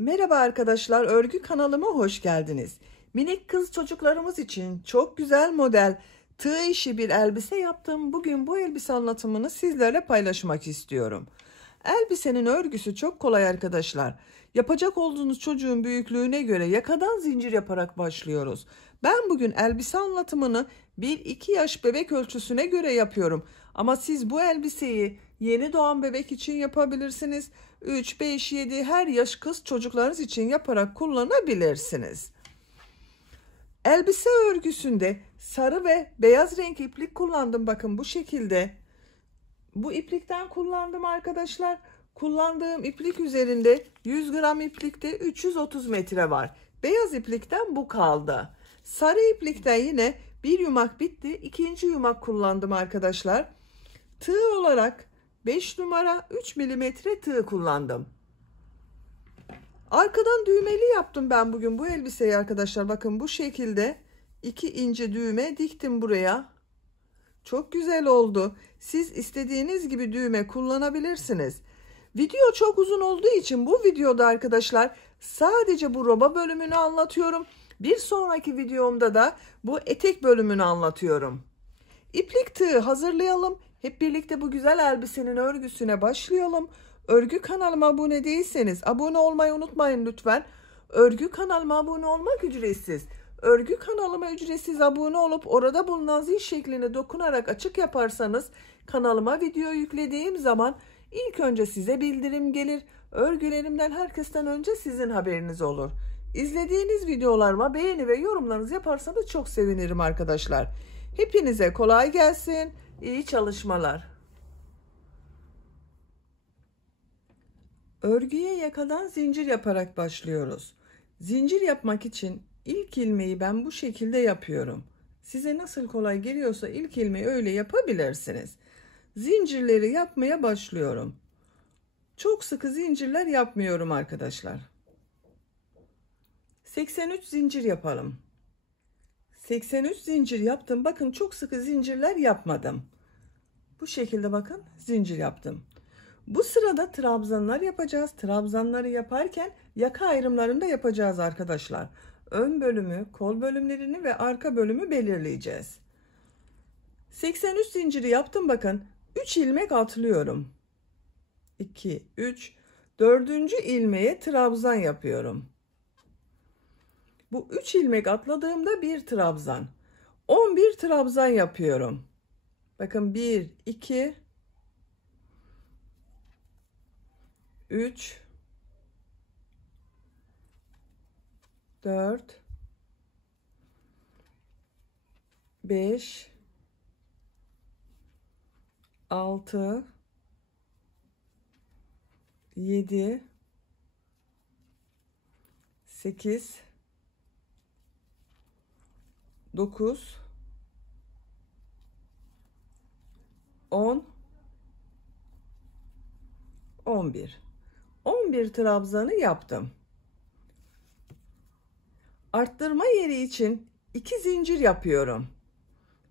Merhaba arkadaşlar, örgü kanalıma hoş geldiniz. Minik kız çocuklarımız için çok güzel model tığ işi bir elbise yaptım. Bugün bu elbise anlatımını sizlerle paylaşmak istiyorum. Elbisenin örgüsü çok kolay arkadaşlar. Yapacak olduğunuz çocuğun büyüklüğüne göre yakadan zincir yaparak başlıyoruz. Ben bugün elbise anlatımını 1-2 yaş bebek ölçüsüne göre yapıyorum. Ama siz bu elbiseyi yeni doğan bebek için yapabilirsiniz. 3, 5, 7 her yaş kız çocuklarınız için yaparak kullanabilirsiniz. Elbise örgüsünde sarı ve beyaz renk iplik kullandım. Bakın bu şekilde. Bu iplikten kullandım arkadaşlar. Kullandığım iplik üzerinde 100 gram iplikte 330 metre var. Beyaz iplikten bu kaldı. Sarı iplikten yine bir yumak bitti. İkinci yumak kullandım arkadaşlar. Tığ olarak 5 numara 3 milimetre tığ kullandım. Arkadan düğmeli yaptım ben bugün bu elbiseyi arkadaşlar. Bakın bu şekilde 2 ince düğme diktim buraya. Çok güzel oldu. Siz istediğiniz gibi düğme kullanabilirsiniz. Video çok uzun olduğu için bu videoda arkadaşlar sadece bu roba bölümünü anlatıyorum. Bir sonraki videomda da bu etek bölümünü anlatıyorum. İplik tığı hazırlayalım. Hep birlikte bu güzel elbisenin örgüsüne başlayalım. Örgü kanalıma abone değilseniz abone olmayı unutmayın lütfen. Örgü kanalıma abone olmak ücretsiz. Örgü kanalıma ücretsiz abone olup orada bulunan zil şeklini dokunarak açık yaparsanız kanalıma video yüklediğim zaman ilk önce size bildirim gelir. Örgülerimden herkesten önce sizin haberiniz olur. İzlediğiniz videolarıma beğeni ve yorumlarınızı yaparsanız çok sevinirim arkadaşlar. Hepinize kolay gelsin. İyi çalışmalar. Örgüye yakadan zincir yaparak başlıyoruz. Zincir yapmak için ilk ilmeği ben bu şekilde yapıyorum. Size nasıl kolay geliyorsa ilk ilmeği öyle yapabilirsiniz. Zincirleri yapmaya başlıyorum. Çok sıkı zincirler yapmıyorum arkadaşlar. 83 zincir yapalım. 83 zincir yaptım. Bakın çok sıkı zincirler yapmadım. Bu şekilde bakın zincir yaptım. Bu sırada trabzanlar yapacağız. Trabzanları yaparken yaka ayrımlarını da yapacağız arkadaşlar. Ön bölümü, kol bölümlerini ve arka bölümü belirleyeceğiz. 83 zinciri yaptım bakın. 3 ilmek atlıyorum. 2, 3, 4. ilmeğe trabzan yapıyorum. Bu 3 ilmek atladığımda bir trabzan. 11 trabzan yapıyorum. Bakın 1, 2, 3, 4, 5, 6, 7, 8, 9, 10, 11. 11 trabzanı yaptım. Arttırma yeri için 2 zincir yapıyorum.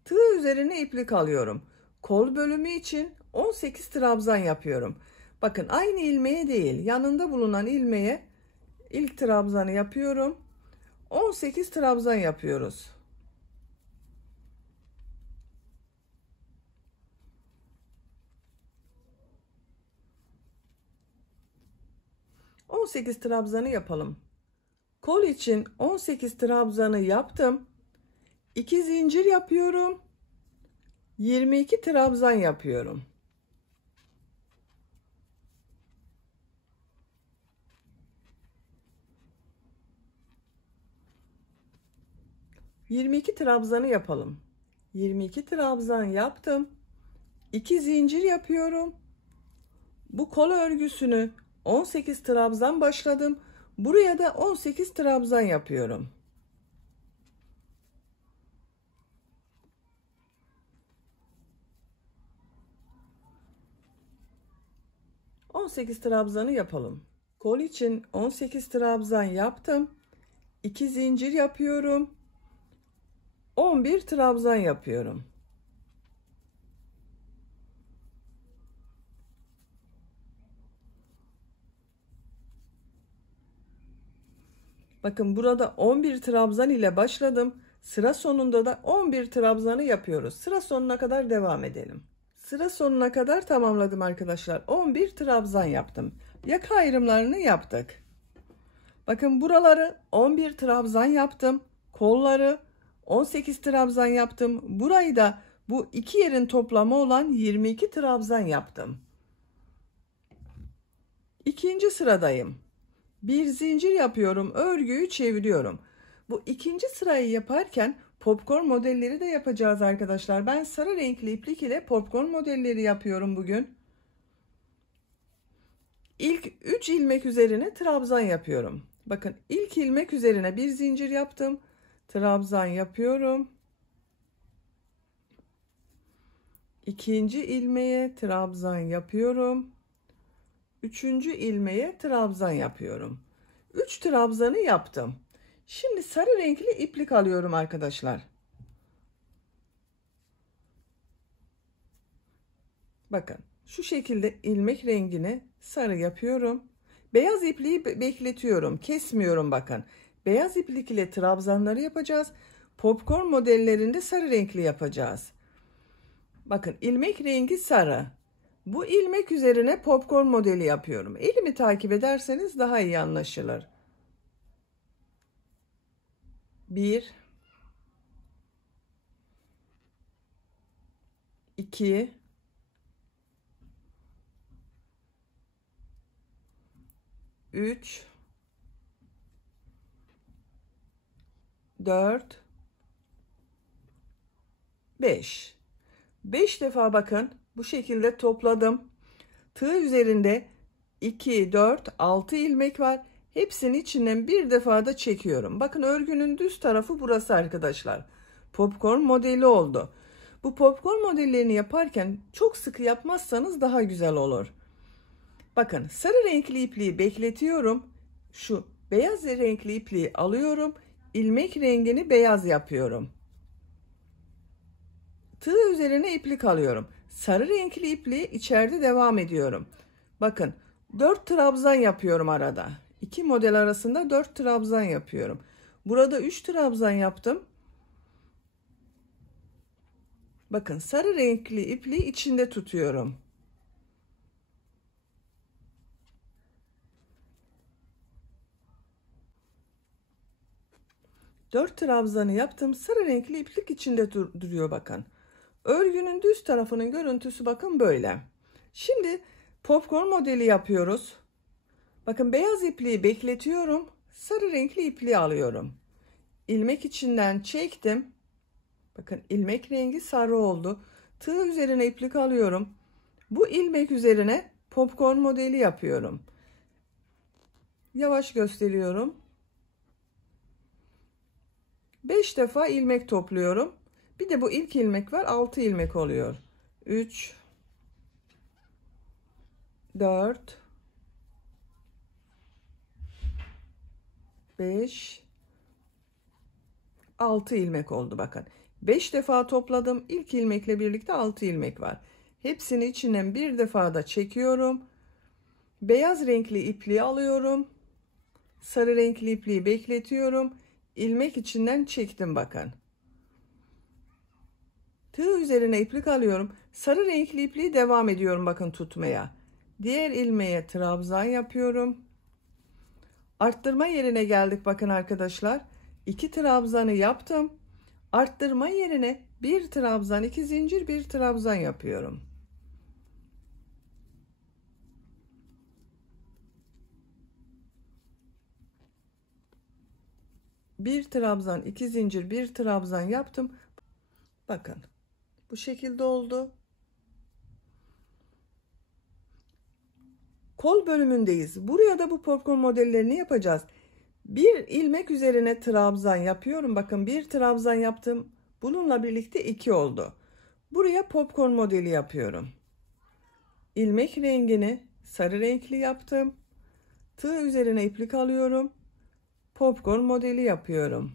Tığ üzerine iplik alıyorum. Kol bölümü için 18 trabzan yapıyorum. Bakın aynı ilmeğe değil, yanında bulunan ilmeğe ilk trabzanı yapıyorum. 18 trabzan yapıyoruz. 18 trabzanı yapalım. Kol için 18 trabzanı yaptım. 2 zincir yapıyorum. 22 trabzan yapıyorum. ...22 trabzanı yapalım. 22 trabzan yaptım. 2 zincir yapıyorum. Bu kol örgüsünü 18 trabzan başladım. Buraya da 18 trabzan yapıyorum. 18 trabzanı yapalım. Kol için 18 trabzan yaptım. 2 zincir yapıyorum. 11 trabzan yapıyorum. Bakın burada 11 trabzan ile başladım. Sıra sonunda da 11 trabzanı yapıyoruz. Sıra sonuna kadar devam edelim. Sıra sonuna kadar tamamladım arkadaşlar. 11 trabzan yaptım. Yaka ayrımlarını yaptık. Bakın buraları 11 trabzan yaptım. Kolları 18 trabzan yaptım. Burayı da bu iki yerin toplamı olan 22 trabzan yaptım. İkinci sıradayım. Bir zincir yapıyorum. Örgüyü çeviriyorum. Bu ikinci sırayı yaparken popcorn modelleri de yapacağız arkadaşlar. Ben sarı renkli iplik ile popcorn modelleri yapıyorum bugün. İlk 3 ilmek üzerine trabzan yapıyorum. Bakın ilk ilmek üzerine bir zincir yaptım. Trabzan yapıyorum. İkinci ilmeğe trabzan yapıyorum. Üçüncü ilmeğe trabzan yapıyorum. 3 trabzanı yaptım. Şimdi sarı renkli iplik alıyorum arkadaşlar. Bakın şu şekilde ilmek rengini sarı yapıyorum. Beyaz ipliği bekletiyorum. Kesmiyorum bakın. Beyaz iplik ile trabzanları yapacağız. Popcorn modellerinde sarı renkli yapacağız. Bakın ilmek rengi sarı. Bu ilmek üzerine popcorn modeli yapıyorum. Elimi takip ederseniz daha iyi anlaşılır. 1 2 3 4 5 defa bakın bu şekilde topladım. Tığ üzerinde 2 4 6 ilmek var. Hepsinin içinden bir defa da çekiyorum. Bakın örgünün düz tarafı burası arkadaşlar. Popcorn modeli oldu. Bu popcorn modellerini yaparken çok sıkı yapmazsanız daha güzel olur. Bakın sarı renkli ipliği bekletiyorum. Şu beyaz renkli ipliği alıyorum. İlmek rengini beyaz yapıyorum. Tığ üzerine iplik alıyorum. Sarı renkli ipliği içeride devam ediyorum. Bakın 4 trabzan yapıyorum arada. 2 model arasında 4 trabzan yapıyorum. Burada 3 trabzan yaptım. Bakın sarı renkli ipliği içinde tutuyorum. Dört trabzanı yaptım. Sarı renkli iplik içinde duruyor bakın. Örgünün düz tarafının görüntüsü bakın böyle. Şimdi popcorn modeli yapıyoruz. Bakın beyaz ipliği bekletiyorum. Sarı renkli ipliği alıyorum. İlmek içinden çektim. Bakın ilmek rengi sarı oldu. Tığ üzerine iplik alıyorum. Bu ilmek üzerine popcorn modeli yapıyorum. Yavaş gösteriyorum. 5 defa ilmek topluyorum. Bir de bu ilk ilmek var. 6 ilmek oluyor. 3 4 5 6 ilmek oldu bakın. 5 defa topladım. İlk ilmekle birlikte 6 ilmek var. Hepsini içinden bir defa da çekiyorum. Beyaz renkli ipliği alıyorum. Sarı renkli ipliği bekletiyorum. İlmek içinden çektim bakın. Tığ üzerine iplik alıyorum. Sarı renkli ipliği devam ediyorum bakın tutmaya. Diğer ilmeğe trabzan yapıyorum. Arttırma yerine geldik bakın arkadaşlar. 2 trabzanı yaptım. Arttırma yerine bir trabzan, 2 zincir, bir trabzan yapıyorum. Bir trabzan, 2 zincir, bir trabzan yaptım. Bakın bu şekilde oldu. Kol bölümündeyiz. Buraya da bu popcorn modellerini yapacağız. Bir ilmek üzerine trabzan yapıyorum. Bakın bir trabzan yaptım. Bununla birlikte 2 oldu. Buraya popcorn modeli yapıyorum. İlmek rengini sarı renkli yaptım. Tığ üzerine iplik alıyorum. Popcorn modeli yapıyorum.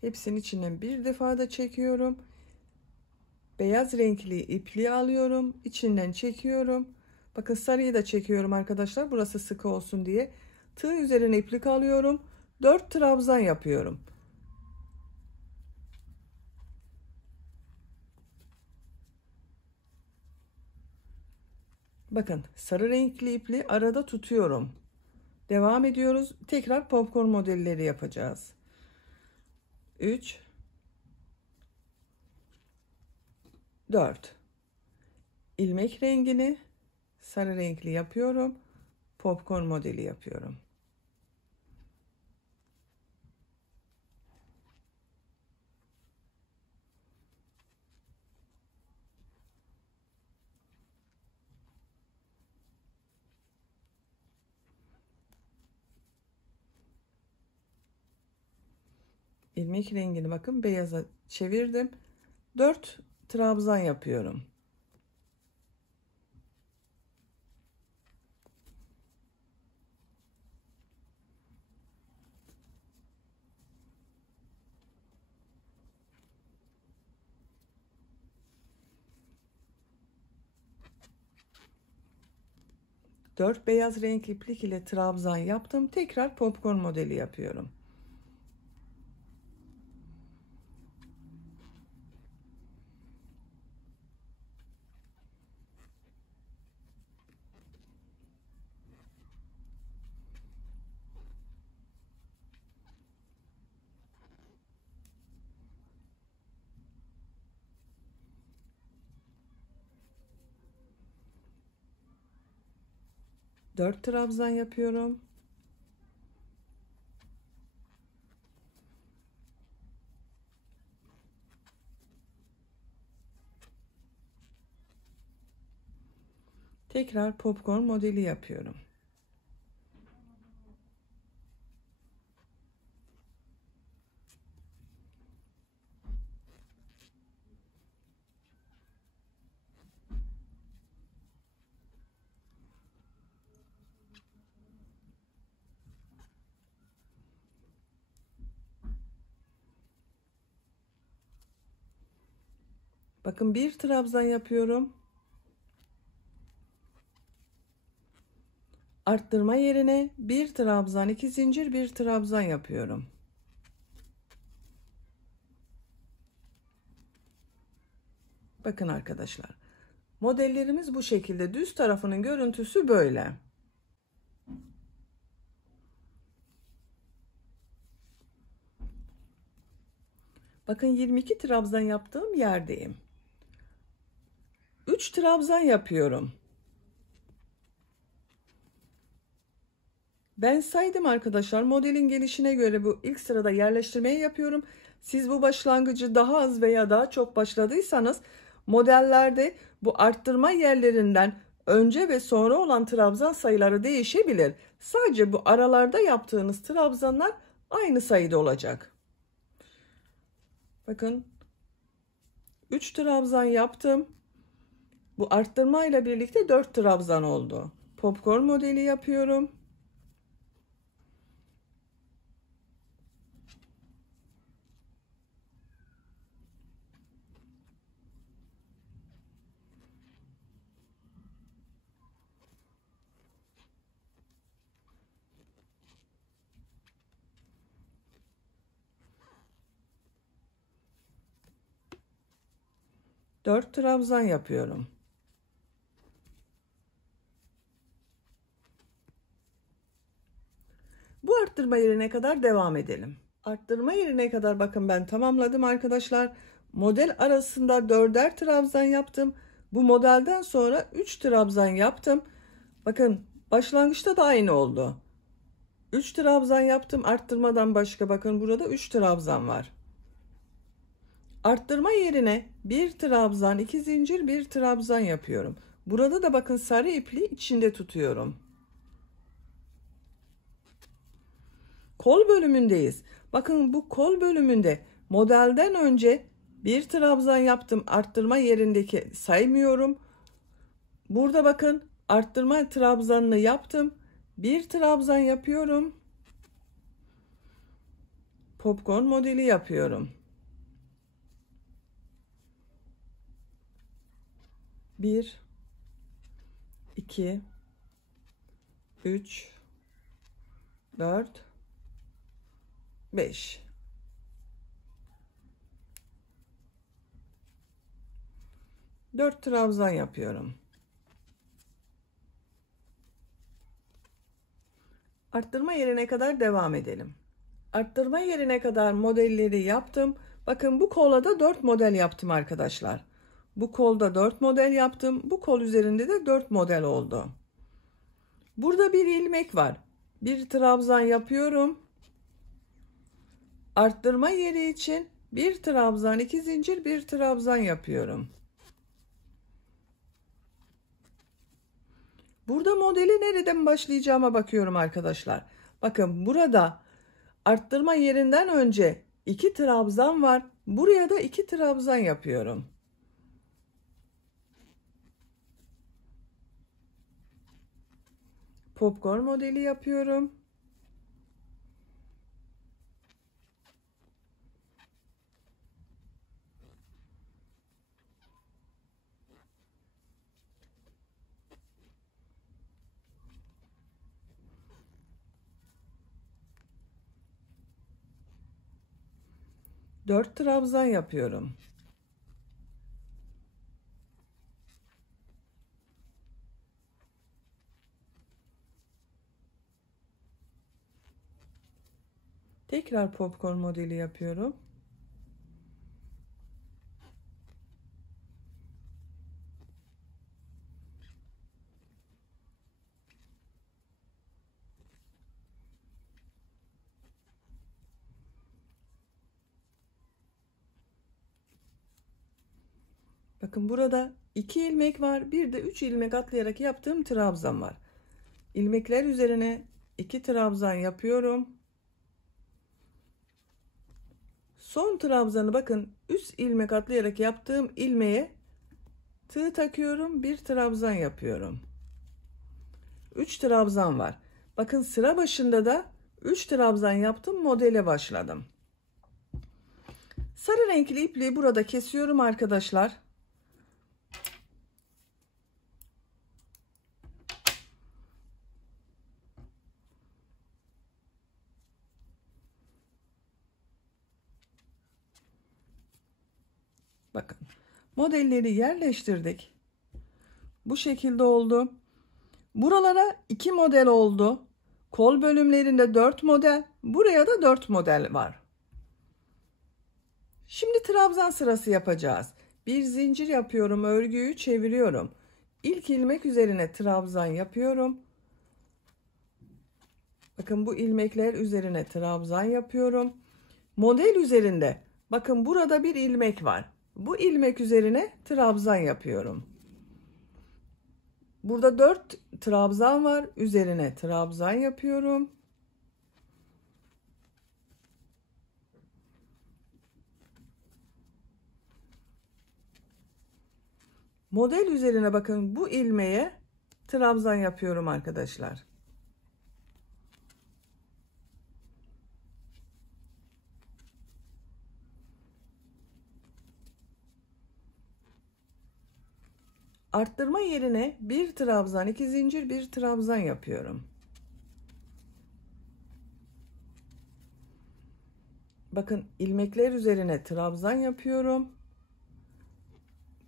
Hepsinin içinden bir defa da çekiyorum. Beyaz renkli ipliği alıyorum. İçinden çekiyorum. Bakın sarıyı da çekiyorum arkadaşlar. Burası sıkı olsun diye. Tığ üzerine iplik alıyorum. 4 trabzan yapıyorum. Bakın sarı renkli ipliği arada tutuyorum. Devam ediyoruz. Tekrar popcorn modelleri yapacağız. 3 4 ilmek rengini sarı renkli yapıyorum. Popcorn modeli yapıyorum. İlmek rengini bakın beyaza çevirdim. 4 trabzan yapıyorum. Dört beyaz renkli iplik ile trabzan yaptım. Tekrar popcorn modeli yapıyorum. Dört trabzan yapıyorum. Tekrar popcorn modeli yapıyorum. Bakın bir trabzan yapıyorum. Arttırma yerine bir trabzan, 2 zincir, bir trabzan yapıyorum. Bakın arkadaşlar. Modellerimiz bu şekilde. Düz tarafının görüntüsü böyle. Bakın 22 trabzan yaptığım yerdeyim. 3 trabzan yapıyorum. Ben saydım arkadaşlar. Modelin gelişine göre bu ilk sırada yerleştirmeyi yapıyorum. Siz bu başlangıcı daha az veya daha çok başladıysanız modellerde bu arttırma yerlerinden önce ve sonra olan trabzan sayıları değişebilir. Sadece bu aralarda yaptığınız trabzanlar aynı sayıda olacak. Bakın 3 trabzan yaptım. Bu arttırma ile birlikte 4 trabzan oldu. Popcorn modeli yapıyorum. Dört trabzan yapıyorum. Bu arttırma yerine kadar devam edelim. Arttırma yerine kadar bakın ben tamamladım arkadaşlar. Model arasında 4'er trabzan yaptım. Bu modelden sonra 3 trabzan yaptım. Bakın başlangıçta da aynı oldu. 3 trabzan yaptım arttırmadan başka, bakın burada 3 trabzan var. Arttırma yerine bir trabzan, 2 zincir, bir trabzan yapıyorum. Burada da bakın sarı ipliği içinde tutuyorum. Kol bölümündeyiz. Bakın bu kol bölümünde modelden önce bir trabzan yaptım. Arttırma yerindeki saymıyorum. Burada bakın arttırma trabzanını yaptım. Bir trabzan yapıyorum. Popcorn modeli yapıyorum. 1 2 3 4 5 4 trabzan yapıyorum. Arttırma yerine kadar devam edelim. Arttırma yerine kadar modelleri yaptım. Bakın bu kola da 4 model yaptım arkadaşlar. Bu kolda 4 model yaptım. Bu kol üzerinde de 4 model oldu. Burada bir ilmek var. Bir trabzan yapıyorum. Arttırma yeri için bir trabzan, 2 zincir, bir trabzan yapıyorum. Burada modeli nereden başlayacağıma bakıyorum arkadaşlar. Bakın burada arttırma yerinden önce 2 trabzan var. Buraya da 2 trabzan yapıyorum. Popcorn modeli yapıyorum. Dört trabzan yapıyorum. Tekrar popcorn modeli yapıyorum. Bakın burada 2 ilmek var. Bir de 3 ilmek atlayarak yaptığım trabzan var. İlmekler üzerine 2 trabzan yapıyorum. Son trabzanı bakın üst ilmek atlayarak yaptığım ilmeğe tığ takıyorum. Bir trabzan yapıyorum. 3 trabzan var. Bakın sıra başında da 3 trabzan yaptım. Modele başladım. Sarı renkli ipliği burada kesiyorum arkadaşlar. Bakın modelleri yerleştirdik. Bu şekilde oldu. Buralara 2 model oldu. Kol bölümlerinde 4 model. Buraya da 4 model var. Şimdi trabzan sırası yapacağız. Bir zincir yapıyorum. Örgüyü çeviriyorum. İlk ilmek üzerine trabzan yapıyorum. Bakın bu ilmekler üzerine trabzan yapıyorum. Model üzerinde bakın burada bir ilmek var. Bu ilmek üzerine trabzan yapıyorum. Burada 4 trabzan var. Üzerine trabzan yapıyorum. Model üzerine bakın bu ilmeğe trabzan yapıyorum arkadaşlar. Arttırma yerine bir trabzan, 2 zincir, bir trabzan yapıyorum. Bakın ilmekler üzerine trabzan yapıyorum.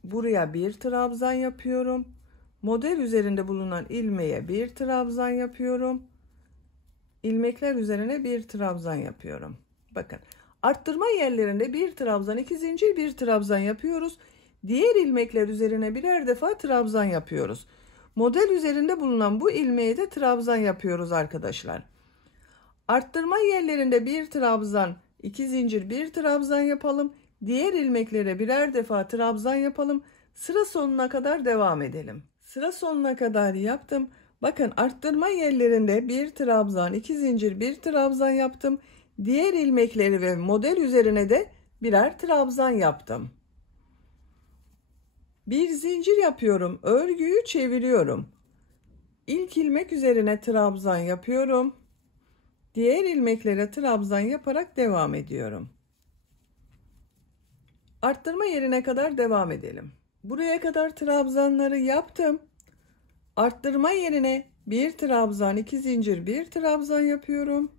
Buraya bir trabzan yapıyorum. Model üzerinde bulunan ilmeğe bir trabzan yapıyorum. İlmekler üzerine bir trabzan yapıyorum. Bakın arttırma yerlerinde bir trabzan, 2 zincir, bir trabzan yapıyoruz. Diğer ilmekler üzerine birer defa trabzan yapıyoruz. Model üzerinde bulunan bu ilmeğe de trabzan yapıyoruz arkadaşlar. Arttırma yerlerinde bir trabzan, 2 zincir, bir trabzan yapalım. Diğer ilmeklere birer defa trabzan yapalım. Sıra sonuna kadar devam edelim. Sıra sonuna kadar yaptım. Bakın arttırma yerlerinde bir trabzan, 2 zincir, bir trabzan yaptım. Diğer ilmekleri ve model üzerine de birer trabzan yaptım. Bir zincir yapıyorum. Örgüyü çeviriyorum. İlk ilmek üzerine trabzan yapıyorum. Diğer ilmeklere trabzan yaparak devam ediyorum. Arttırma yerine kadar devam edelim. Buraya kadar trabzanları yaptım. Arttırma yerine bir trabzan, 2 zincir, bir trabzan yapıyorum.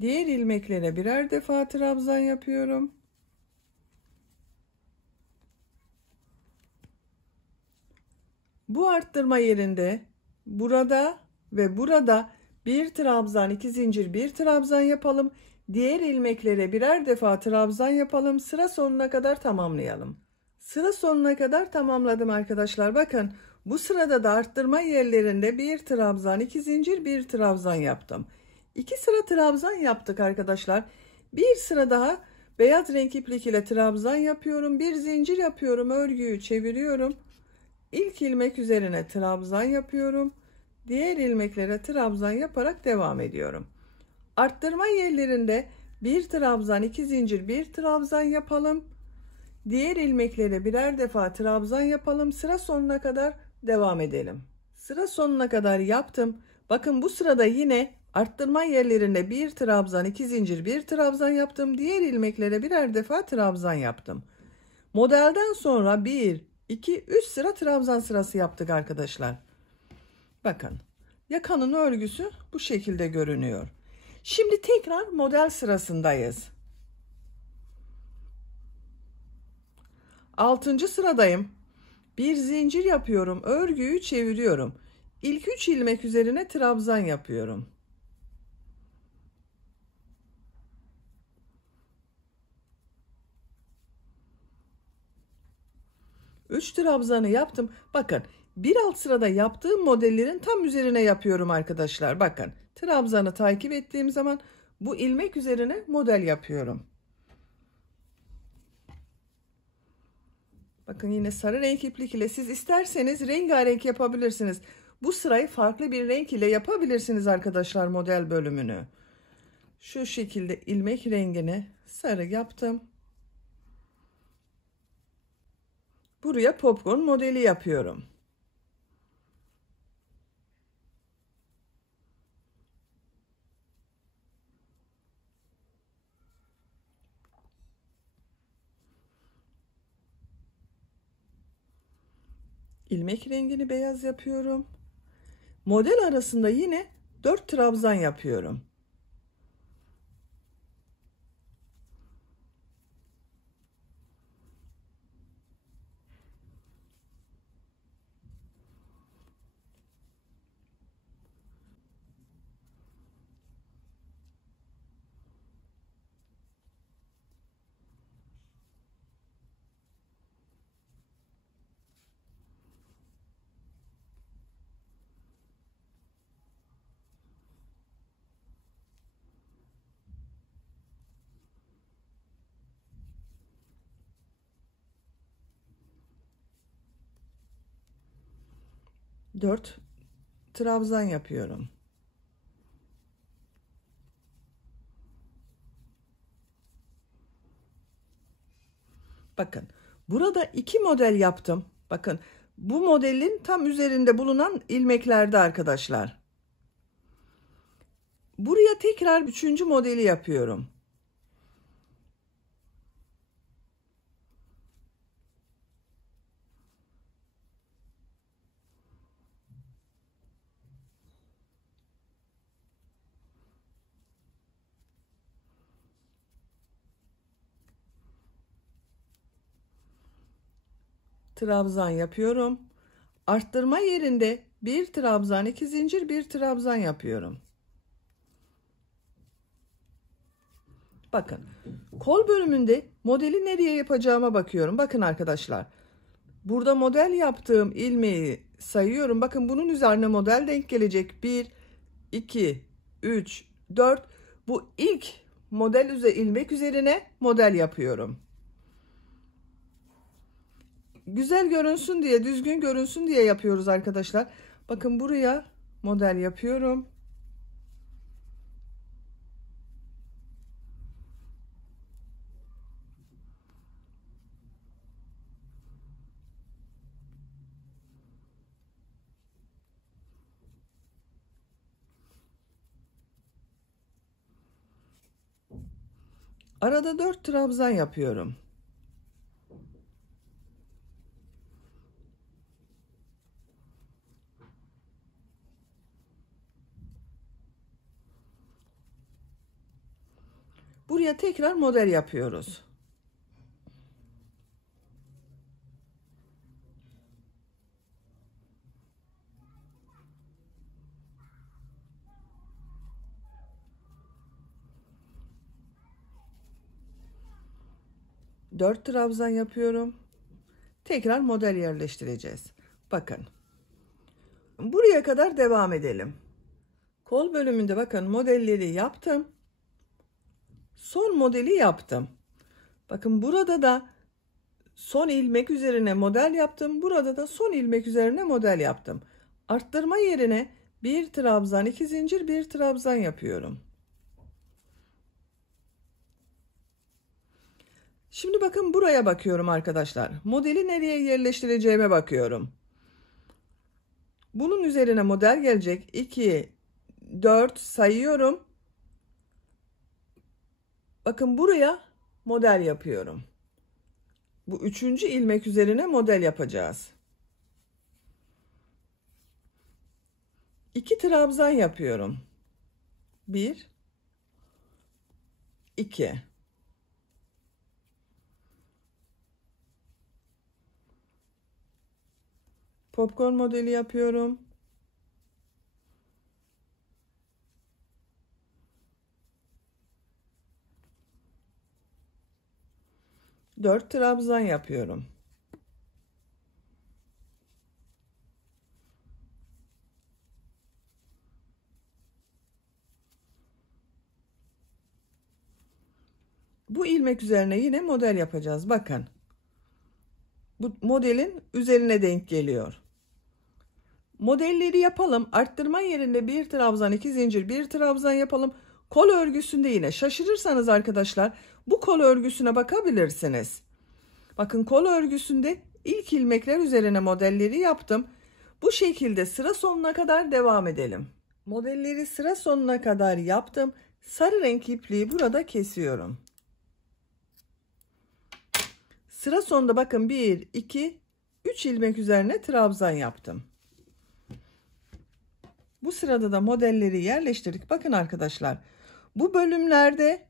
Diğer ilmeklere birer defa trabzan yapıyorum. Bu arttırma yerinde burada ve burada bir trabzan, 2 zincir, bir trabzan yapalım. Diğer ilmeklere birer defa trabzan yapalım. Sıra sonuna kadar tamamlayalım. Sıra sonuna kadar tamamladım arkadaşlar. Bakın bu sırada da arttırma yerlerinde bir trabzan, 2 zincir, bir trabzan yaptım. 2 sıra trabzan yaptık arkadaşlar. Bir sıra daha beyaz renk iplik ile trabzan yapıyorum. Bir zincir yapıyorum. Örgüyü çeviriyorum. İlk ilmek üzerine trabzan yapıyorum. Diğer ilmeklere trabzan yaparak devam ediyorum. Arttırma yerlerinde bir trabzan, 2 zincir, bir trabzan yapalım. Diğer ilmeklere birer defa trabzan yapalım. Sıra sonuna kadar devam edelim. Sıra sonuna kadar yaptım. Bakın bu sırada yine arttırma yerlerinde bir trabzan, 2 zincir, bir trabzan yaptım. Diğer ilmeklere birer defa trabzan yaptım. Modelden sonra 1, 2, 3 sıra trabzan sırası yaptık arkadaşlar. Bakın yakanın örgüsü bu şekilde görünüyor. Şimdi tekrar model sırasındayız. 6. sıradayım. Bir zincir yapıyorum. Örgüyü çeviriyorum. İlk 3 ilmek üzerine trabzan yapıyorum. 3 trabzanı yaptım. Bakın bir alt sırada yaptığım modellerin tam üzerine yapıyorum arkadaşlar. Bakın trabzanı takip ettiğim zaman bu ilmek üzerine model yapıyorum. Bakın yine sarı renk iplik ile siz isterseniz rengarenk yapabilirsiniz. Bu sırayı farklı bir renk ile yapabilirsiniz arkadaşlar model bölümünü. Şu şekilde ilmek rengini sarı yaptım. Buraya popcorn modeli yapıyorum. İlmek rengini beyaz yapıyorum. Model arasında yine 4 trabzan yapıyorum. Dört trabzan yapıyorum. Bakın burada 2 model yaptım. Bakın bu modelin tam üzerinde bulunan ilmeklerde arkadaşlar. Buraya tekrar 3. modeli yapıyorum. Trabzan yapıyorum. Arttırma yerinde bir trabzan, 2 zincir, bir trabzan yapıyorum. Bakın kol bölümünde modeli nereye yapacağıma bakıyorum. Bakın arkadaşlar. Burada model yaptığım ilmeği sayıyorum. Bakın bunun üzerine model denk gelecek. 1, 2, 3, 4. Bu ilk model ilmek üzerine model yapıyorum. Güzel görünsün diye, düzgün görünsün diye yapıyoruz arkadaşlar. Bakın buraya model yapıyorum. Arada 4 trabzan yapıyorum. Buraya tekrar model yapıyoruz. Dört trabzan yapıyorum. Tekrar model yerleştireceğiz. Bakın. Buraya kadar devam edelim. Kol bölümünde bakın modelleri yaptım. Son modeli yaptım. Bakın burada da son ilmek üzerine model yaptım. Burada da son ilmek üzerine model yaptım. Arttırma yerine bir trabzan, 2 zincir, bir trabzan yapıyorum. Şimdi bakın buraya bakıyorum arkadaşlar. Modeli nereye yerleştireceğime bakıyorum. Bunun üzerine model gelecek. 2, 4 sayıyorum. Bakın buraya model yapıyorum. Bu 3. ilmek üzerine model yapacağız. 2 trabzan yapıyorum. 1, 2. Popcorn modeli yapıyorum. 4 trabzan yapıyorum. Bu ilmek üzerine yine model yapacağız. Bakın. Bu modelin üzerine denk geliyor. Modelleri yapalım. Arttırma yerinde bir trabzan, 2 zincir, bir trabzan yapalım. Kol örgüsünde yine şaşırırsanız arkadaşlar bu kol örgüsüne bakabilirsiniz. Bakın kol örgüsünde ilk ilmekler üzerine modelleri yaptım. Bu şekilde sıra sonuna kadar devam edelim. Modelleri sıra sonuna kadar yaptım. Sarı renk ipliği burada kesiyorum. Sıra sonunda bakın 1, 2, 3 ilmek üzerine trabzan yaptım. Bu sırada da modelleri yerleştirdik. Bakın arkadaşlar bu bölümlerde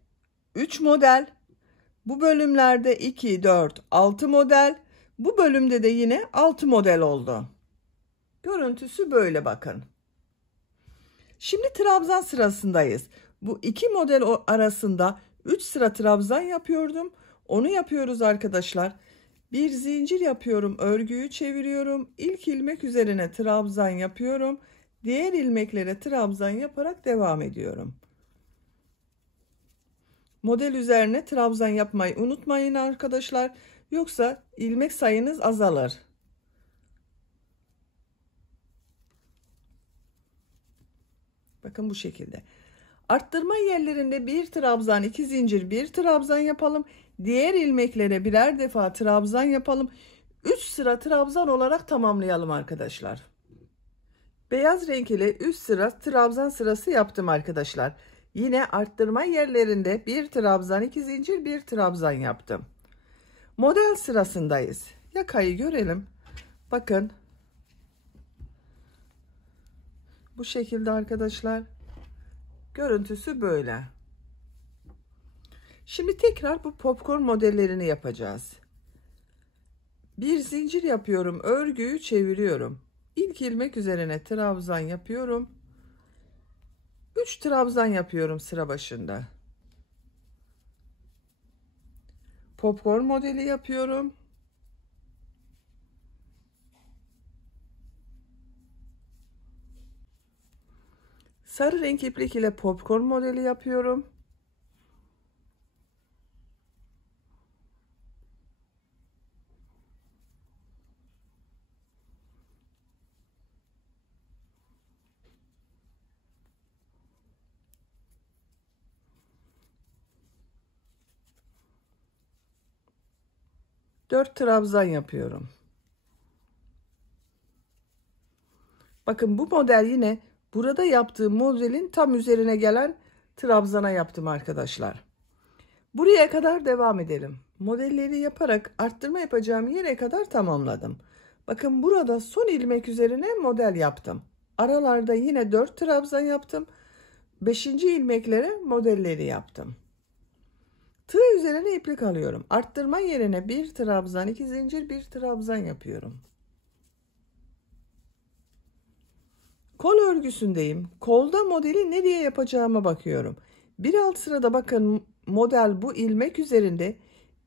3 model, bu bölümlerde 2, 4, 6 model, bu bölümde de yine 6 model oldu. Görüntüsü böyle bakın. Şimdi trabzan sırasındayız. Bu iki model arasında 3 sıra trabzan yapıyordum. Onu yapıyoruz arkadaşlar. Bir zincir yapıyorum, örgüyü çeviriyorum. İlk ilmek üzerine trabzan yapıyorum. Diğer ilmeklere trabzan yaparak devam ediyorum. Model üzerine trabzan yapmayı unutmayın arkadaşlar. Yoksa ilmek sayınız azalır. Bakın bu şekilde. Arttırma yerlerinde bir trabzan, 2 zincir, bir trabzan yapalım. Diğer ilmeklere birer defa trabzan yapalım. 3 sıra trabzan olarak tamamlayalım arkadaşlar. Beyaz renk ile 3 sıra trabzan sırası yaptım arkadaşlar. Yine arttırma yerlerinde bir trabzan, 2 zincir, bir trabzan yaptım. Model sırasındayız. Yakayı görelim. Bakın. Bu şekilde arkadaşlar. Görüntüsü böyle. Şimdi tekrar bu popcorn modellerini yapacağız. Bir zincir yapıyorum. Örgüyü çeviriyorum. İlk ilmek üzerine trabzan yapıyorum. 3 trabzan yapıyorum sıra başında. Popcorn modeli yapıyorum. Sarı renk iplik ile popcorn modeli yapıyorum. Dört trabzan yapıyorum. Bakın bu model yine burada yaptığım modelin tam üzerine gelen trabzana yaptım arkadaşlar. Buraya kadar devam edelim. Modelleri yaparak arttırma yapacağım yere kadar tamamladım. Bakın burada son ilmek üzerine model yaptım. Aralarda yine 4 trabzan yaptım. 5. ilmeklere modelleri yaptım. Tığ üzerine iplik alıyorum. Arttırma yerine bir trabzan, 2 zincir, bir trabzan yapıyorum. Kol örgüsündeyim. Kolda modeli nereye yapacağıma bakıyorum. Bir alt sırada bakın model bu ilmek üzerinde.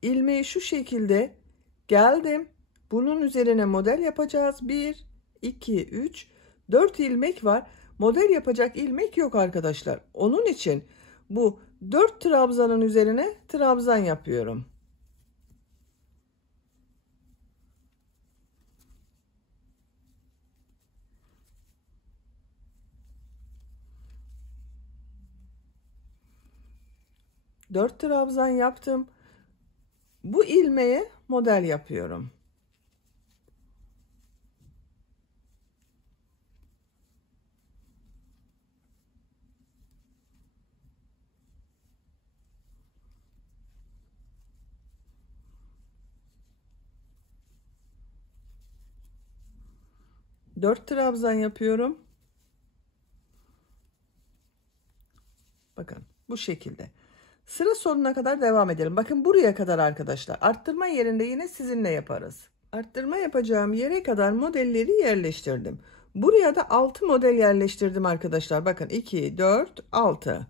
İlmeği şu şekilde geldim. Bunun üzerine model yapacağız. 1, 2, 3, 4 ilmek var. Model yapacak ilmek yok arkadaşlar. Onun için bu 4 trabzanın üzerine trabzan yapıyorum. Dört trabzan yaptım. Bu ilmeğe model yapıyorum. Dört trabzan yapıyorum. Bakın bu şekilde. Sıra sonuna kadar devam edelim. Bakın buraya kadar arkadaşlar. Arttırma yerinde yine sizinle yaparız. Arttırma yapacağım yere kadar modelleri yerleştirdim. Buraya da 6 model yerleştirdim arkadaşlar. Bakın 2, 4, 6.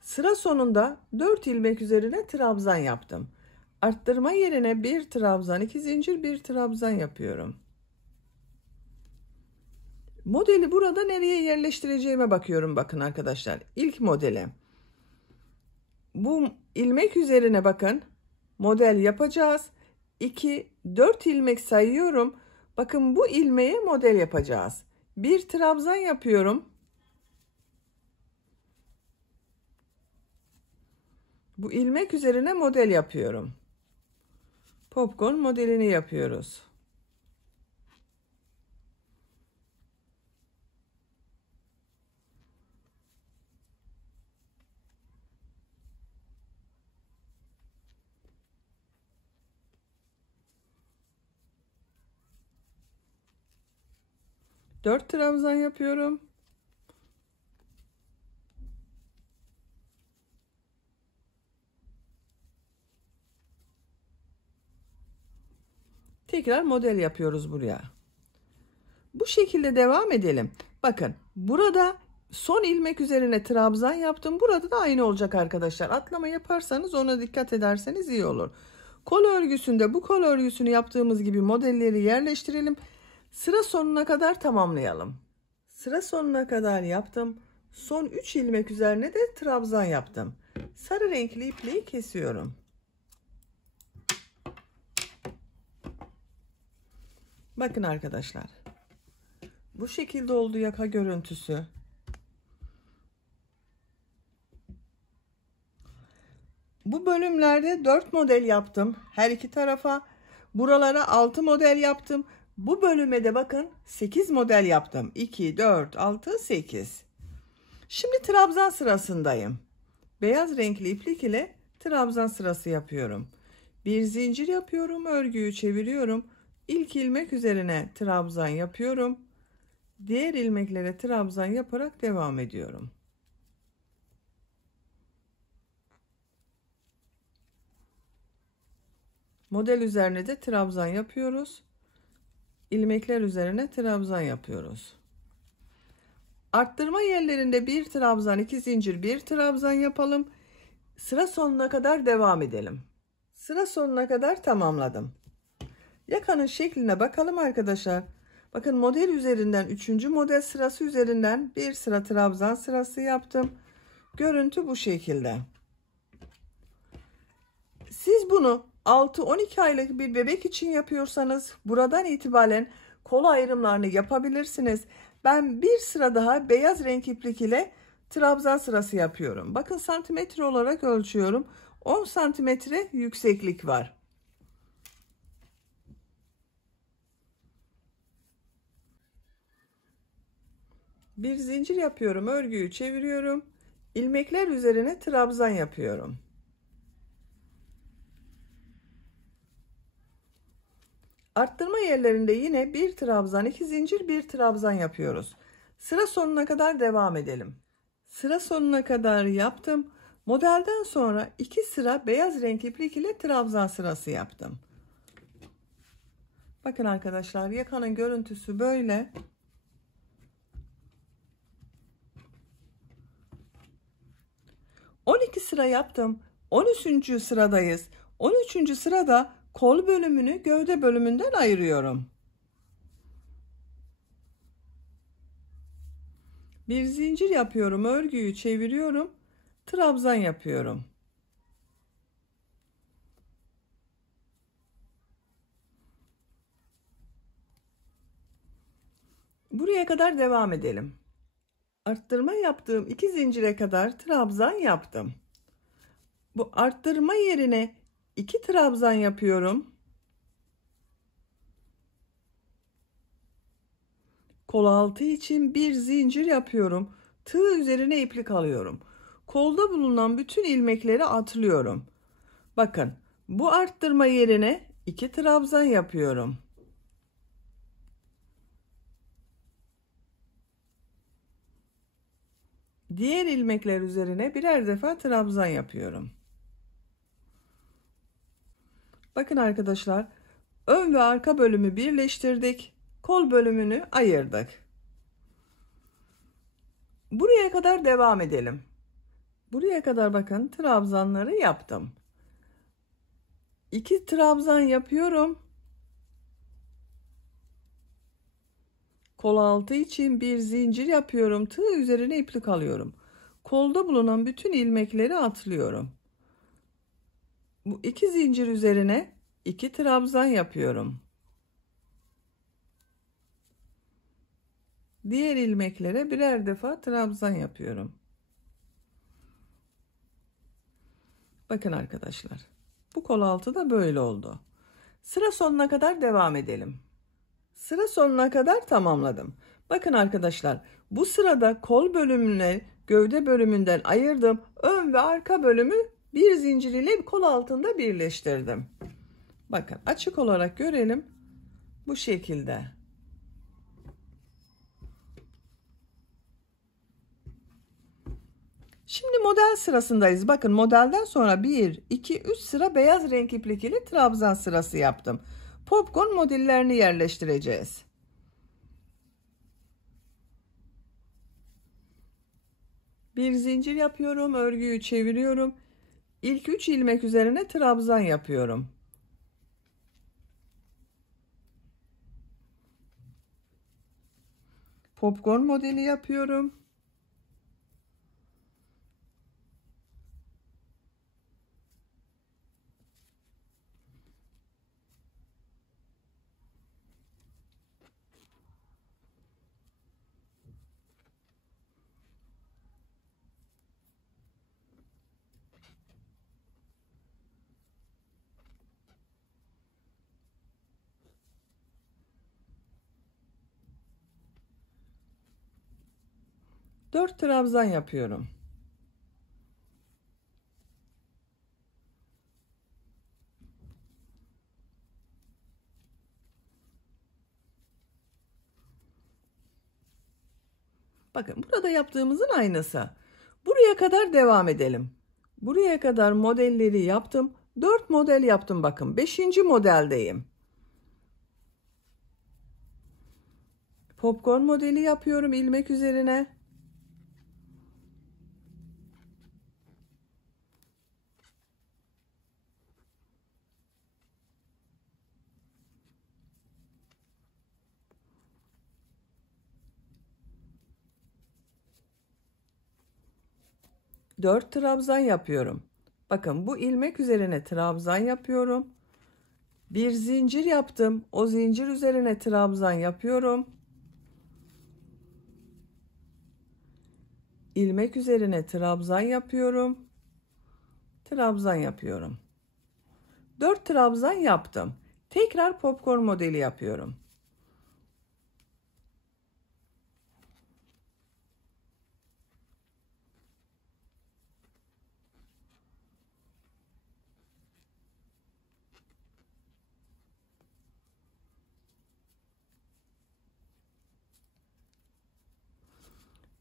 Sıra sonunda 4 ilmek üzerine trabzan yaptım. Arttırma yerine bir trabzan, 2 zincir, bir trabzan yapıyorum. Modeli burada nereye yerleştireceğime bakıyorum bakın arkadaşlar. İlk modele. Bu ilmek üzerine bakın. Model yapacağız. 2, 4 ilmek sayıyorum. Bakın bu ilmeğe model yapacağız. Bir trabzan yapıyorum. Bu ilmek üzerine model yapıyorum. Popcorn modelini yapıyoruz. Dört trabzan yapıyorum. Tekrar model yapıyoruz buraya. Bu şekilde devam edelim. Bakın burada son ilmek üzerine trabzan yaptım. Burada da aynı olacak arkadaşlar. Atlama yaparsanız ona dikkat ederseniz iyi olur. Kol örgüsünde bu kol örgüsünü yaptığımız gibi modelleri yerleştirelim. Sıra sonuna kadar tamamlayalım. Sıra sonuna kadar yaptım. Son 3 ilmek üzerine de trabzan yaptım. Sarı renkli ipliği kesiyorum. Bakın arkadaşlar. Bu şekilde oldu yaka görüntüsü. Bu bölümlerde 4 model yaptım. Her iki tarafa. Buralara 6 model yaptım. Bu bölüme de bakın 8 model yaptım. 2, 4, 6, 8. Şimdi trabzan sırasındayım. Beyaz renkli iplik ile trabzan sırası yapıyorum. Bir zincir yapıyorum. Örgüyü çeviriyorum. İlk ilmek üzerine trabzan yapıyorum. Diğer ilmeklere trabzan yaparak devam ediyorum. Model üzerine de trabzan yapıyoruz. İlmekler üzerine trabzan yapıyoruz. Arttırma yerlerinde bir trabzan, 2 zincir, bir trabzan yapalım. Sıra sonuna kadar devam edelim. Sıra sonuna kadar tamamladım. Yakanın şekline bakalım arkadaşlar. Bakın model üzerinden 3. model sırası üzerinden bir sıra trabzan sırası yaptım. Görüntü bu şekilde. Siz bunu 6-12 aylık bir bebek için yapıyorsanız buradan itibaren kol ayrımlarını yapabilirsiniz. Ben bir sıra daha beyaz renk iplik ile trabzan sırası yapıyorum. Bakın santimetre olarak ölçüyorum. 10 santimetre yükseklik var. Bir zincir yapıyorum. Örgüyü çeviriyorum. İlmekler üzerine trabzan yapıyorum. Arttırma yerlerinde yine bir trabzan, 2 zincir, bir trabzan yapıyoruz. Sıra sonuna kadar devam edelim. Sıra sonuna kadar yaptım. Modelden sonra 2 sıra beyaz renk iplik ile trabzan sırası yaptım. Bakın arkadaşlar, yakanın görüntüsü böyle. ...12 sıra yaptım. 13. sıradayız. 13. sırada kol bölümünü gövde bölümünden ayırıyorum. Bir zincir yapıyorum, örgüyü çeviriyorum, trabzan yapıyorum. Buraya kadar devam edelim. Arttırma yaptığım 2 zincire kadar trabzan yaptım. Bu arttırma yerine 2 trabzan yapıyorum. Kol altı için bir zincir yapıyorum. Tığ üzerine iplik alıyorum. Kolda bulunan bütün ilmekleri atlıyorum. Bakın, bu arttırma yerine 2 trabzan yapıyorum. Diğer ilmekler üzerine birer defa trabzan yapıyorum. Bakın arkadaşlar, ön ve arka bölümü birleştirdik. Kol bölümünü ayırdık. Buraya kadar devam edelim. Buraya kadar bakın, trabzanları yaptım. 2 trabzan yapıyorum. Kol altı için bir zincir yapıyorum. Tığ üzerine iplik alıyorum. Kolda bulunan bütün ilmekleri atlıyorum. Bu 2 zincir üzerine 2 trabzan yapıyorum. Diğer ilmeklere birer defa trabzan yapıyorum. Bakın arkadaşlar, bu kol altı da böyle oldu. Sıra sonuna kadar devam edelim. Sıra sonuna kadar tamamladım. Bakın arkadaşlar, bu sırada kol bölümüne gövde bölümünden ayırdım. Ön ve arka bölümü bir zincir ile kol altında birleştirdim. Bakın, açık olarak görelim. Bu şekilde. Şimdi model sırasındayız. Bakın, modelden sonra 1, 2, 3 sıra beyaz renk iplik ile trabzan sırası yaptım. Popcorn modellerini yerleştireceğiz. Bir zincir yapıyorum, örgüyü çeviriyorum. İlk 3 ilmek üzerine trabzan yapıyorum. Popcorn modeli yapıyorum. Dört trabzan yapıyorum. Bakın, burada yaptığımızın aynısı. Buraya kadar devam edelim. Buraya kadar modelleri yaptım. 4 model yaptım bakın. 5. modeldeyim. Popcorn modeli yapıyorum ilmek üzerine. Dört trabzan yapıyorum. Bakın, bu ilmek üzerine trabzan yapıyorum. Bir zincir yaptım. O zincir üzerine trabzan yapıyorum. İlmek üzerine trabzan yapıyorum. Trabzan yapıyorum. 4 trabzan yaptım. Tekrar popcorn modeli yapıyorum.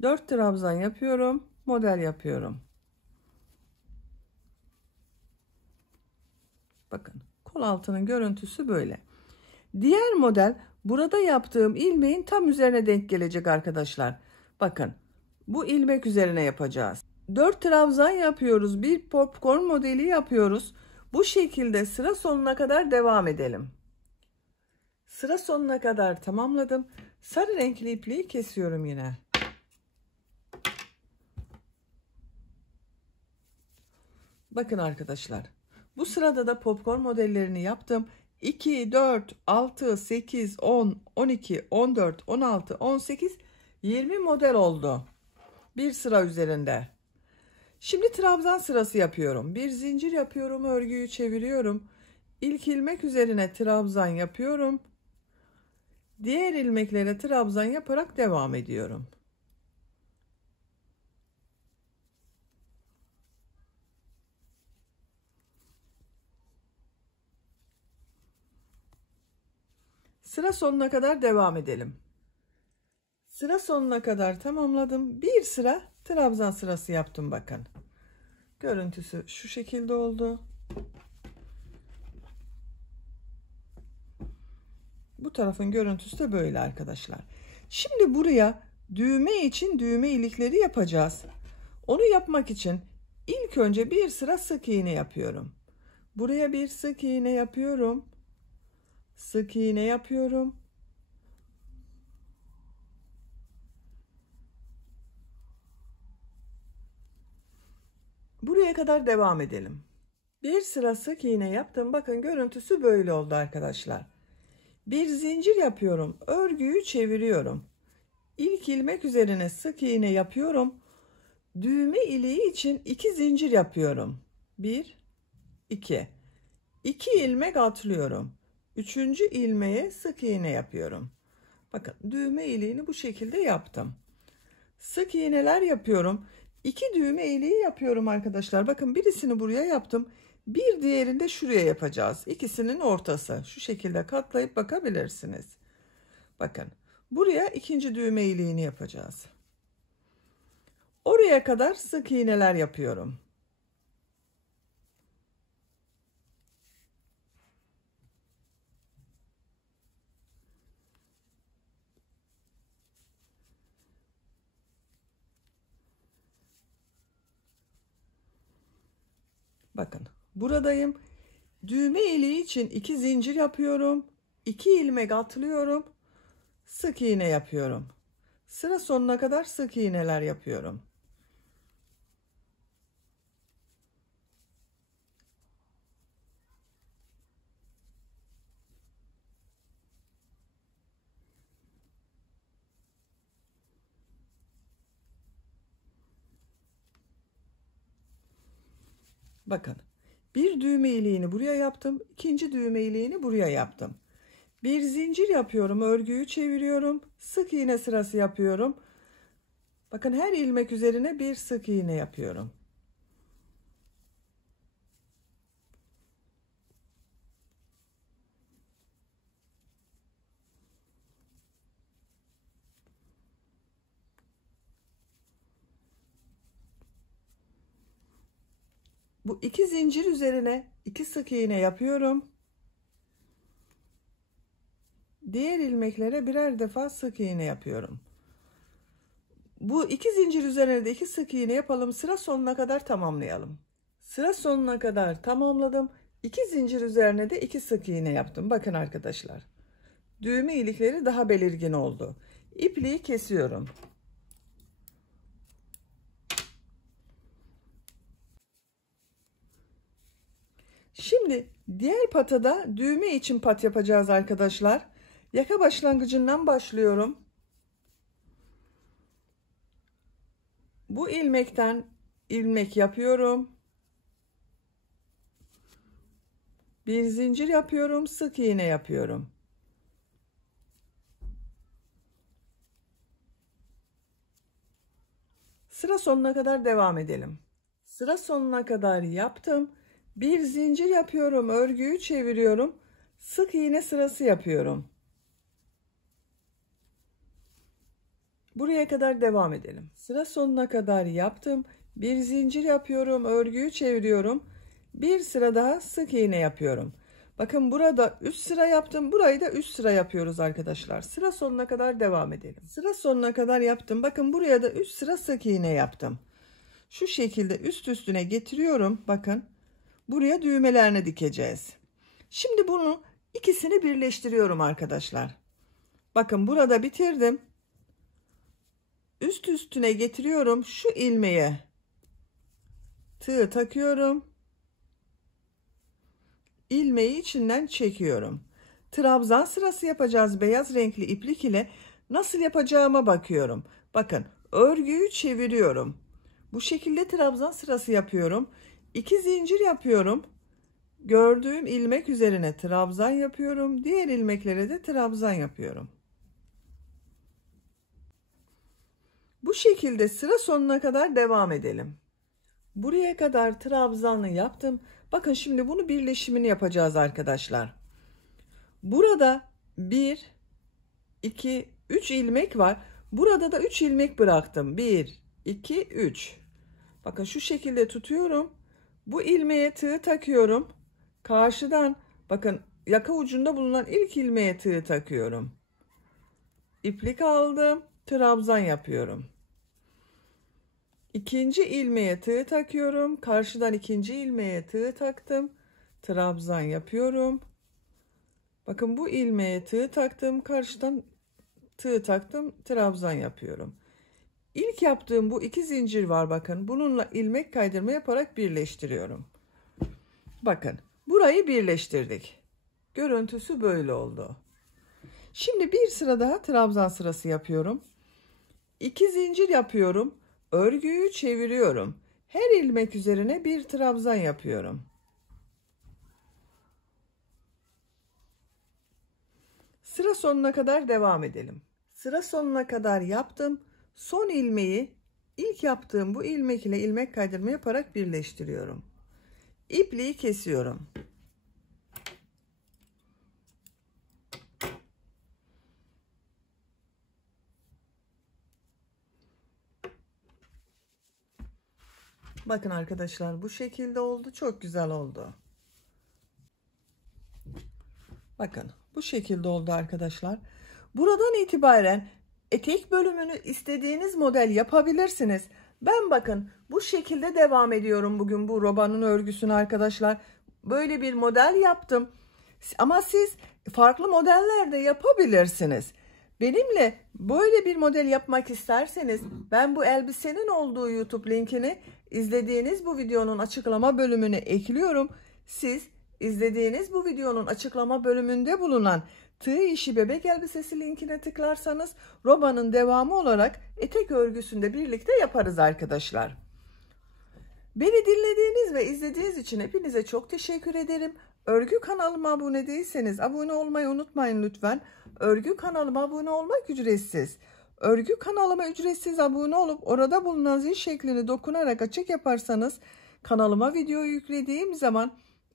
4 trabzan yapıyorum. Model yapıyorum. Bakın kol altının görüntüsü böyle. Diğer model burada yaptığım ilmeğin tam üzerine denk gelecek arkadaşlar. Bakın bu ilmek üzerine yapacağız. 4 trabzan yapıyoruz. Bir popcorn modeli yapıyoruz. Bu şekilde sıra sonuna kadar devam edelim. Sıra sonuna kadar tamamladım. Sarı renkli ipliği kesiyorum yine. Bakın arkadaşlar. Bu sırada da popcorn modellerini yaptım. 2, 4, 6, 8, 10, 12, 14, 16, 18, 20 model oldu. Bir sıra üzerinde. Şimdi trabzan sırası yapıyorum. Bir zincir yapıyorum, örgüyü çeviriyorum. İlk ilmek üzerine trabzan yapıyorum. Diğer ilmeklere trabzan yaparak devam ediyorum. Sıra sonuna kadar devam edelim. Sıra sonuna kadar tamamladım. Bir sıra trabzan sırası yaptım bakın. Görüntüsü şu şekilde oldu. Bu tarafın görüntüsü de böyle arkadaşlar. Şimdi buraya düğme için düğme ilikleri yapacağız. Onu yapmak için ilk önce bir sıra sık iğne yapıyorum. Buraya bir sık iğne yapıyorum. Sık iğne yapıyorum. Buraya kadar devam edelim. Bir sıra sık iğne yaptım. Bakın görüntüsü böyle oldu arkadaşlar. Bir zincir yapıyorum. Örgüyü çeviriyorum. İlk ilmek üzerine sık iğne yapıyorum. Düğme iliği için 2 zincir yapıyorum. 1, 2. 2 ilmek atlıyorum. 3. ilmeğe sık iğne yapıyorum. Bakın düğme iliğini bu şekilde yaptım. Sık iğneler yapıyorum. 2 düğme iliği yapıyorum arkadaşlar. Bakın birisini buraya yaptım. Bir diğerini de şuraya yapacağız. İkisinin ortası. Şu şekilde katlayıp bakabilirsiniz. Bakın buraya ikinci düğme iliğini yapacağız. Oraya kadar sık iğneler yapıyorum. Bakın buradayım. Düğme iliği için 2 zincir yapıyorum. 2 ilmek atlıyorum. Sık iğne yapıyorum. Sıra sonuna kadar sık iğneler yapıyorum. Bakın bir düğme iliğini buraya yaptım. İkinci düğme iliğini buraya yaptım. Bir zincir yapıyorum. Örgüyü çeviriyorum. Sık iğne sırası yapıyorum. Bakın her ilmek üzerine bir sık iğne yapıyorum. Bu 2 zincir üzerine 2 sık iğne yapıyorum. Diğer ilmeklere birer defa sık iğne yapıyorum. Bu 2 zincir üzerine de 2 sık iğne yapalım. Sıra sonuna kadar tamamlayalım. Sıra sonuna kadar tamamladım. 2 zincir üzerine de 2 sık iğne yaptım. Bakın arkadaşlar. Düğme ilikleri daha belirgin oldu. İpliği kesiyorum. Şimdi diğer patada düğme için pat yapacağız arkadaşlar. Yaka başlangıcından başlıyorum. Bu ilmekten ilmek yapıyorum. Bir zincir yapıyorum, sık iğne yapıyorum. Sıra sonuna kadar devam edelim. Sıra sonuna kadar yaptım. Bir zincir yapıyorum, örgüyü çeviriyorum. Sık iğne sırası yapıyorum. Buraya kadar devam edelim. Sıra sonuna kadar yaptım. Bir zincir yapıyorum, örgüyü çeviriyorum. Bir sıra daha sık iğne yapıyorum. Bakın burada üst sıra yaptım. Burayı da üst sıra yapıyoruz arkadaşlar. Sıra sonuna kadar devam edelim. Sıra sonuna kadar yaptım. Bakın buraya da üst sıra sık iğne yaptım. Şu şekilde üst üstüne getiriyorum. Bakın buraya düğmelerini dikeceğiz. Şimdi bunu ikisini birleştiriyorum arkadaşlar. Bakın burada bitirdim. Üst üstüne getiriyorum. Şu ilmeğe tığ takıyorum. İlmeği içinden çekiyorum. Trabzan sırası yapacağız beyaz renkli iplik ile. Nasıl yapacağıma bakıyorum. Bakın örgüyü çeviriyorum. Bu şekilde trabzan sırası yapıyorum. 2 zincir yapıyorum. Gördüğüm ilmek üzerine trabzan yapıyorum. Diğer ilmeklere de trabzan yapıyorum. Bu şekilde sıra sonuna kadar devam edelim. Buraya kadar trabzanlı yaptım. Bakın şimdi bunu birleşimini yapacağız arkadaşlar. Burada 1, 2, 3 ilmek var. Burada da 3 ilmek bıraktım. 1, 2, 3. Bakın şu şekilde tutuyorum. Bu ilmeğe tığ takıyorum. Karşıdan bakın yaka ucunda bulunan ilk ilmeğe tığ takıyorum. İplik aldım. Trabzan yapıyorum. İkinci ilmeğe tığ takıyorum. Karşıdan ikinci ilmeğe tığ taktım. Trabzan yapıyorum. Bakın bu ilmeğe tığ taktım. Karşıdan tığ taktım. Trabzan yapıyorum. İlk yaptığım bu 2 zincir var bakın. Bununla ilmek kaydırma yaparak birleştiriyorum. Bakın burayı birleştirdik. Görüntüsü böyle oldu. Şimdi bir sıra daha trabzan sırası yapıyorum. 2 zincir yapıyorum. Örgüyü çeviriyorum. Her ilmek üzerine bir trabzan yapıyorum. Sıra sonuna kadar devam edelim. Sıra sonuna kadar yaptım. Son ilmeği ilk yaptığım bu ilmek ile ilmek kaydırma yaparak birleştiriyorum. İpliği kesiyorum. Bakın arkadaşlar bu şekilde oldu. Çok güzel oldu. Bakın bu şekilde oldu arkadaşlar. Buradan itibaren etek bölümünü istediğiniz model yapabilirsiniz. Ben bakın bu şekilde devam ediyorum bugün bu robanın örgüsünü arkadaşlar. Böyle bir model yaptım. Ama siz farklı modeller de yapabilirsiniz. Benimle böyle bir model yapmak isterseniz ben bu elbisenin olduğu YouTube linkini izlediğiniz bu videonun açıklama bölümüne ekliyorum. Siz izlediğiniz bu videonun açıklama bölümünde bulunan tığ işi bebek elbisesi linkine tıklarsanız robanın devamı olarak etek örgüsünde birlikte yaparız arkadaşlar. Beni dinlediğiniz ve izlediğiniz için hepinize çok teşekkür ederim. Örgü kanalıma abone değilseniz abone olmayı unutmayın lütfen. Örgü kanalıma abone olmak ücretsiz. Örgü kanalıma ücretsiz abone olup orada bulunan zil şeklini dokunarak açık yaparsanız kanalıma video yüklediğim zaman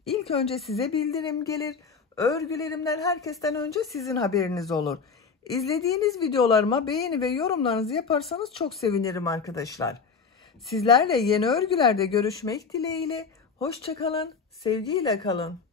ilk önce size bildirim gelir. Örgülerimden herkesten önce sizin haberiniz olur. İzlediğiniz videolarıma beğeni ve yorumlarınızı yaparsanız çok sevinirim arkadaşlar. Sizlerle yeni örgülerde görüşmek dileğiyle. Hoşça kalın, sevgiyle kalın.